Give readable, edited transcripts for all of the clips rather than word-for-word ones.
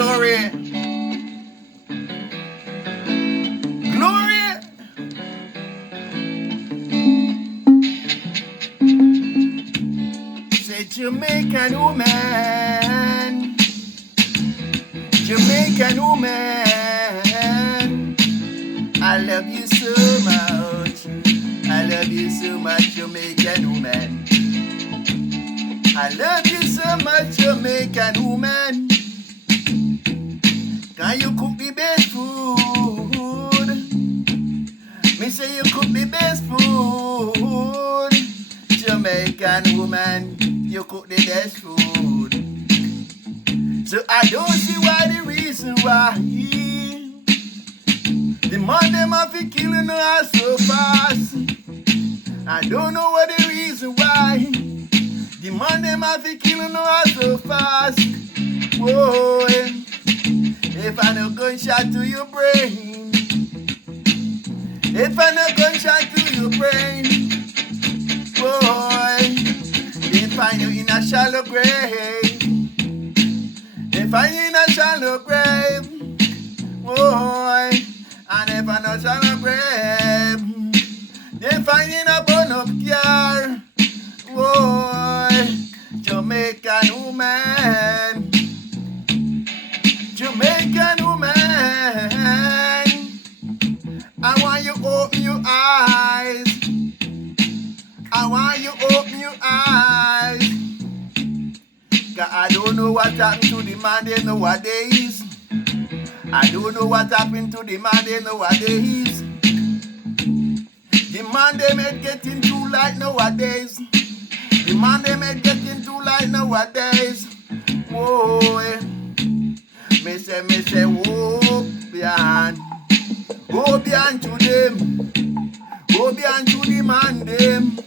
Glory. Glory. Say Jamaican woman. Jamaican woman. I love you so much. I love you so much, Jamaican woman. I love you so much, Jamaican woman. Can you cook the best food? Me say you cook the best food. Jamaican woman, you cook the best food. So I don't see why the reason why the man them have been killing us so fast. I don't know what the reason why the man them have been killing us so fast. Whoa, if I no gunshot to your brain, if I no gunshot to your brain, boy, they find you in a shallow grave. They find you in a shallow grave, boy, and if I no shallow grave, they find you in a bone up car, boy, Jamaican woman. Jamaican woman, I want you open your eyes. I want you open your eyes. Cause I don't know what happened to the man there nowadays. I don't know what happened to the man there nowadays. The man they made getting too light nowadays. The man they made getting too light nowadays. Whoa. Me say, oh, beyond. Go beyond to them. Go beyond to the man them.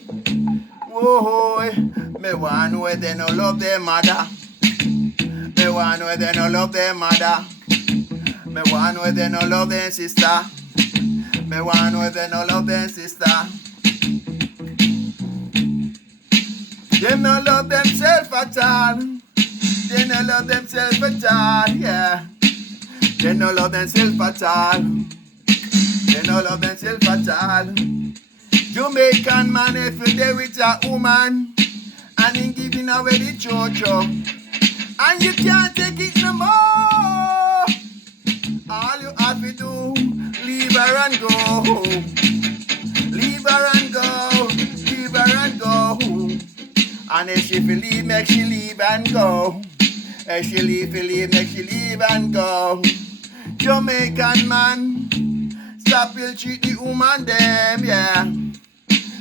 Oh, me want know where they no love their mother. Me want know where they no love their mother. Me want know where they no love their sister. Me want know where they no love their sister. Them no love themselves at all. They no love themselves at all, yeah. They no love themselves at all. They no love themselves at all. Jamaican man, if you're there with a woman and in giving away the church and you can't take it no more, all you have to do, leave her and go. Leave her and go. Leave her and go. And if she feel leave, make she leave and go. If she leave, make she leave and go. Jamaican man, stop ill treat the woman them, yeah.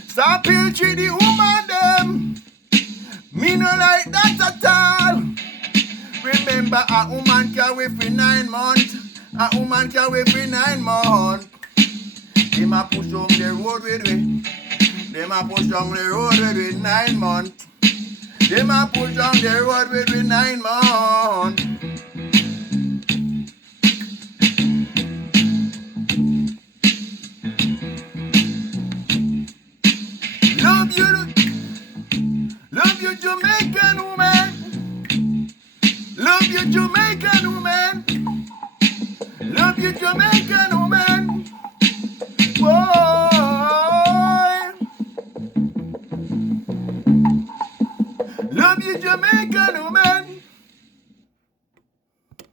Stop ill treat the woman them. Me no like that at all. Remember a woman can wait for 9 months. A woman can wait for 9 months. Them a push on the road with me. Them a push on the road with me 9 months. Them a push on the road with me 9 months. Love you Jamaican woman. Love you Jamaican